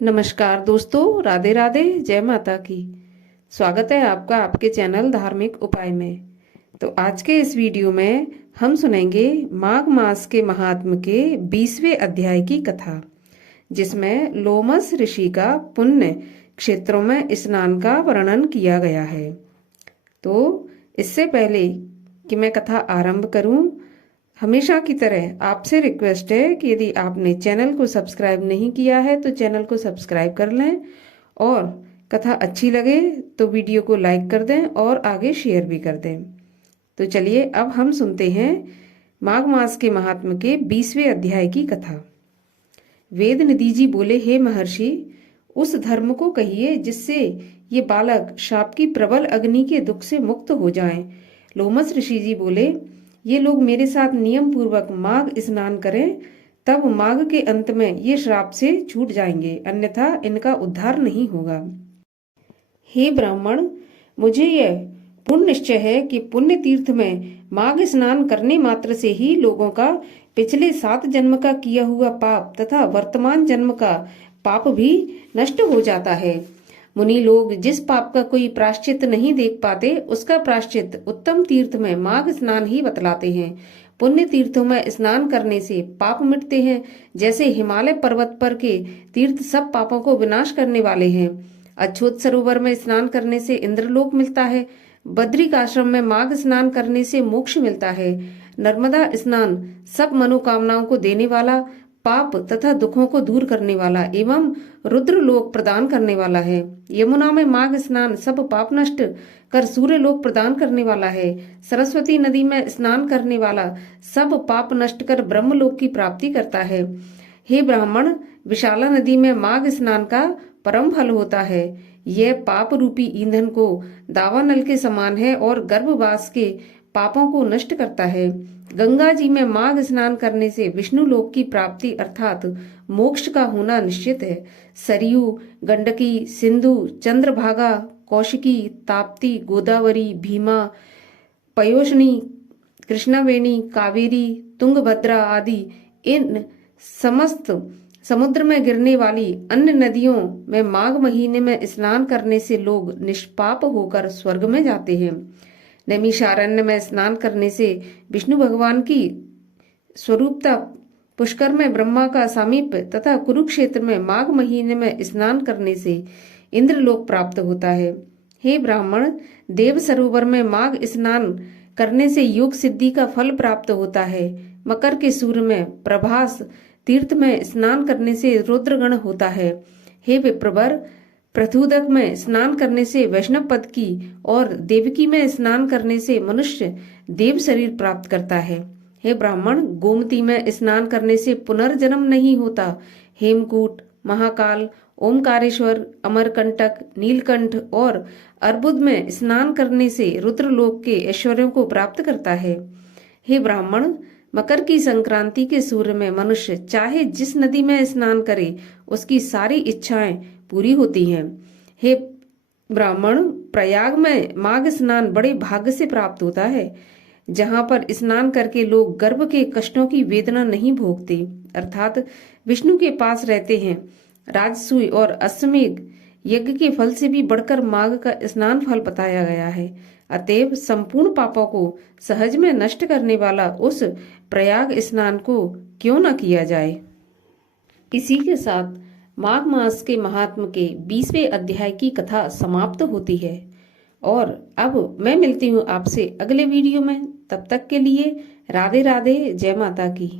नमस्कार दोस्तों, राधे राधे, जय माता की। स्वागत है आपका आपके चैनल धार्मिक उपाय में। तो आज के इस वीडियो में हम सुनेंगे माघ मास के महात्म के 20वें अध्याय की कथा, जिसमें लोमस ऋषि का पुण्य क्षेत्रों में स्नान का वर्णन किया गया है। तो इससे पहले कि मैं कथा आरंभ करूं, हमेशा की तरह आपसे रिक्वेस्ट है कि यदि आपने चैनल को सब्सक्राइब नहीं किया है तो चैनल को सब्सक्राइब कर लें, और कथा अच्छी लगे तो वीडियो को लाइक कर दें और आगे शेयर भी कर दें। तो चलिए अब हम सुनते हैं माघ मास के महात्म के 20वें अध्याय की कथा। वेद निधि जी बोले, हे महर्षि, उस धर्म को कहिए जिससे ये बालक शाप की प्रबल अग्नि के दुख से मुक्त हो जाएं। लोमस ऋषि जी बोले, ये लोग मेरे साथ नियम पूर्वक माघ स्नान करें, तब माघ के अंत में ये श्राप से छूट जाएंगे, अन्यथा इनका उद्धार नहीं होगा। हे ब्राह्मण, मुझे यह पूर्ण निश्चय है कि पुण्य तीर्थ में माघ स्नान करने मात्र से ही लोगों का पिछले 7 जन्म का किया हुआ पाप तथा वर्तमान जन्म का पाप भी नष्ट हो जाता है। मुनि लोग जिस पाप का कोई प्रायश्चित नहीं देख पाते, उसका प्रायश्चित उत्तम तीर्थ में माघ स्नान ही बतलाते हैं। पुण्य तीर्थों में स्नान करने से पाप मिटते हैं, जैसे हिमालय पर्वत पर के तीर्थ सब पापों को विनाश करने वाले हैं। अछूत सरोवर में स्नान करने से इंद्रलोक मिलता है। बद्रिक आश्रम में माघ स्नान करने से मोक्ष मिलता है। नर्मदा स्नान सब मनोकामनाओं को देने वाला, पाप तथा दुखों को दूर करने वाला एवं रुद्र लोक प्रदान करने वाला है। यमुना में माघ स्नान सब पाप नष्ट कर सूर्य लोक प्रदान करने वाला है। सरस्वती नदी में स्नान करने वाला सब पाप नष्ट कर ब्रह्मलोक की प्राप्ति करता है। हे ब्राह्मण, विशाला नदी में माघ स्नान का परम फल होता है। यह पाप रूपी ईंधन को दावानल के समान है और गर्भवास के पापों को नष्ट करता है। गंगा जी में माघ स्नान करने से विष्णु लोक की प्राप्ति अर्थात मोक्ष का होना निश्चित है। सरयू, गंडकी, सिंधु, चंद्रभागा, कौशिकी, ताप्ती, गोदावरी, भीमा, पयोष्णी, कृष्णावेणी, कावेरी, तुंगभद्रा आदि इन समस्त समुद्र में गिरने वाली अन्य नदियों में माघ महीने में स्नान करने से लोग निष्पाप होकर स्वर्ग में जाते हैं। नैमिषारण्य में स्नान करने से विष्णु भगवान की स्वरूपता, पुष्कर में ब्रह्मा का सामीप्य तथा कुरुक्षेत्र में माघ महीने में स्नान करने से इंद्रलोक प्राप्त होता है। हे ब्राह्मण, देव सरोवर में माघ स्नान करने से योग सिद्धि का फल प्राप्त होता है। मकर के सूर्य में प्रभास तीर्थ में स्नान करने से रुद्रगण होता है। हे विप्रवर, प्रथुदक में स्नान करने से वैष्णव पद की और देवकी में स्नान करने से मनुष्य देव शरीर प्राप्त करता है। हे ब्राह्मण, गोमती में स्नान करने से पुनर्जन्म नहीं होता। हेमकूट, महाकाल, ओमकारेश्वर, अमरकंटक, नीलकंठ और अर्बुद में स्नान करने से रुद्रलोक के ऐश्वर्यों को प्राप्त करता है। हे ब्राह्मण, मकर की संक्रांति के सूर्य में मनुष्य चाहे जिस नदी में स्नान करे, उसकी सारी इच्छाएं पूरी होती हैं। हे ब्राह्मण, प्रयाग में माघ स्नान बड़े भाग्य से प्राप्त होता है, जहां पर स्नान करके लोग गर्भ के कष्टों की वेदना नहीं भोगते, अर्थात विष्णु के पास रहते हैं। राजसूय और अश्वमेध यज्ञ के फल से भी बढ़कर माघ का स्नान फल बताया गया है। अतएव संपूर्ण पापों को सहज में नष्ट करने वाला उस प्रयाग स्नान को क्यों न किया जाए। इसी के साथ माघ मास के महात्म के 20वें अध्याय की कथा समाप्त होती है। और अब मैं मिलती हूँ आपसे अगले वीडियो में। तब तक के लिए राधे राधे, जय माता की।